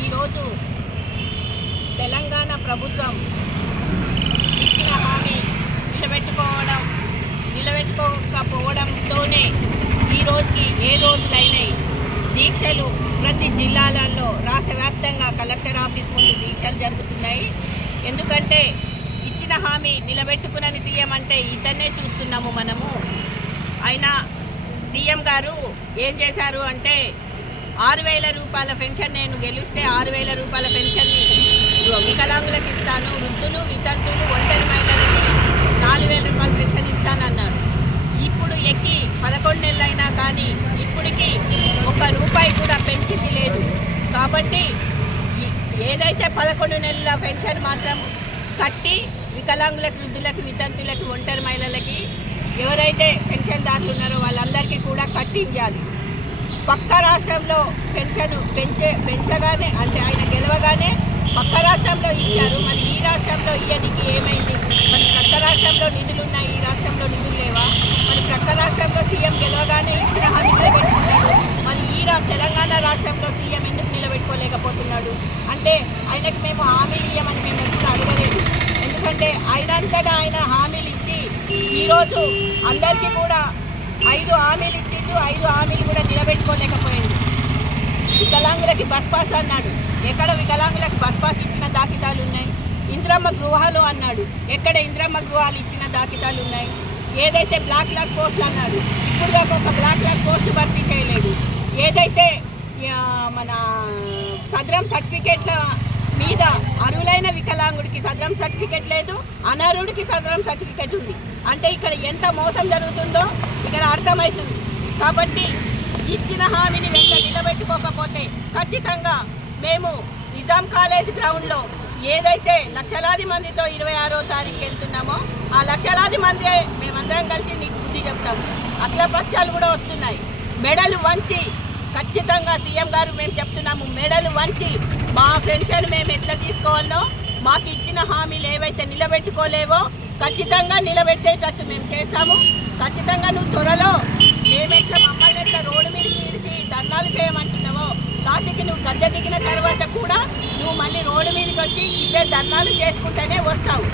ఈరోజు తెలంగాణ ప్రభుత్వం ఇచ్చిన హామీ నిలబెట్టుకోకపోవడంతోనే ఈ రోజుకి ఏ రోజులైనాయి దీక్షలు ప్రతి జిల్లాలలో రాష్ట్ర వ్యాప్తంగా కలెక్టర్ ఆఫీస్ ముందు దీక్షలు జరుగుతున్నాయి. ఎందుకంటే ఇచ్చిన హామీ నిలబెట్టుకునని సీఎం అంటే ఇతన్నే చూస్తున్నాము మనము. అయినా సీఎం గారు ఏం చేశారు అంటే 6,000 రూపాయల పెన్షన్, నేను గెలిస్తే 6,000 రూపాయల పెన్షన్ని వికలాంగులకు ఇస్తాను, వృద్ధులు, వితంతులు, ఒంటరి మహిళలకి 4,000 రూపాయల పెన్షన్ ఇస్తానన్నారు. ఇప్పుడు ఎక్కి 11 నెలలు అయినా కానీ ఇప్పటికీ ₹1 కూడా పెంచింది లేదు. కాబట్టి ఏదైతే 11 నెలల పెన్షన్ మాత్రం కట్టి వికలాంగులకు, వృద్ధులకు, వితంతులకు, ఒంటరి మహిళలకి ఎవరైతే పెన్షన్దారులు ఉన్నారో వాళ్ళందరికీ కూడా కట్టించాలి. పక్క రాష్ట్రంలో పెన్షన్ పెంచగానే అంటే ఆయన గెలవగానే పక్క రాష్ట్రంలో ఇచ్చారు, మరి ఈ రాష్ట్రంలో ఇయ్యనికి ఏమైంది? మరి పక్క రాష్ట్రంలో నిధులు ఉన్నాయి, ఈ రాష్ట్రంలో నిధులు లేవా? మరి పక్క రాష్ట్రంలో సీఎం గెలవగానే ఇచ్చిన హామీ నిలబెట్టుకున్నాడు, మరి తెలంగాణ రాష్ట్రంలో సీఎం ఎందుకు నిలబెట్టుకోలేకపోతున్నాడు? అంటే ఆయనకి మేము హామీలు ఇయ్యమని మేము ఎప్పుడు అడగలేదు. ఎందుకంటే ఆయనంతటా ఆయన హామీలు ఇచ్చి ఈరోజు అందరికీ కూడా 5 హామీలు ఇచ్చిండు, 5 హామీలు కూడా నిలబెట్టుకోలేకపోయింది. వికలాంగులకి బస్ పాస్ అన్నాడు, ఎక్కడ వికలాంగులకు బస్ పాస్ ఇచ్చిన దాఖితాలు ఉన్నాయి? ఇందిరమ్మ గృహాలు అన్నాడు, ఎక్కడ ఇందిరమ్మ గృహాలు ఇచ్చిన దాఖితాలు ఉన్నాయి? ఏదైతే బ్లాక్ లాక్ పోస్టులు అన్నాడు, ఇప్పుడు దాకా ఒక బ్లాక్ లాక్ పోస్టు భర్తీ చేయలేదు. ఏదైతే మన సదరం సర్టిఫికేట్ల మీద అర్హులైన వికలాంగుడికి సదరం సర్టిఫికేట్ లేదు, అనర్హుడికి సదరం సర్టిఫికేట్ ఉంది. అంటే ఇక్కడ ఎంత మోసం జరుగుతుందో ఇక్కడ అర్థమవుతుంది. కాబట్టి ఇచ్చిన హామీని నిలబెట్టుకోకపోతే ఖచ్చితంగా మేము నిజాం కాలేజ్ గ్రౌండ్లో ఏదైతే లక్షలాది మందితో 26వ తారీఖు వెళ్తున్నామో ఆ లక్షలాది మంది మేమందరం కలిసి నీకు బుద్ధి చెప్తాము. అఖిలపక్షాలు కూడా వస్తున్నాయి. మెడలు వంచి ఖచ్చితంగా సీఎం గారు మేము చెప్తున్నాము, మెడలు వంచి మా పెన్షన్ మేము ఎట్లా తీసుకోవాలో, మాకు ఇచ్చిన హామీలు ఏవైతే నిలబెట్టుకోలేవో ఖచ్చితంగా నిలబెట్టేటట్టు మేము చేస్తాము. ఖచ్చితంగా నువ్వు త్వరలో మేమెట్లా మమ్మల్ని ఎట్లా రోడ్డు మీద విడిచి ధర్నాలు చేయమంటున్నావో లాస్ట్కి నువ్వు గద్దె దిగిన తర్వాత కూడా నువ్వు మళ్ళీ రోడ్డు మీదకి వచ్చి ఇవే ధర్నాలు చేసుకుంటూనే వస్తావు.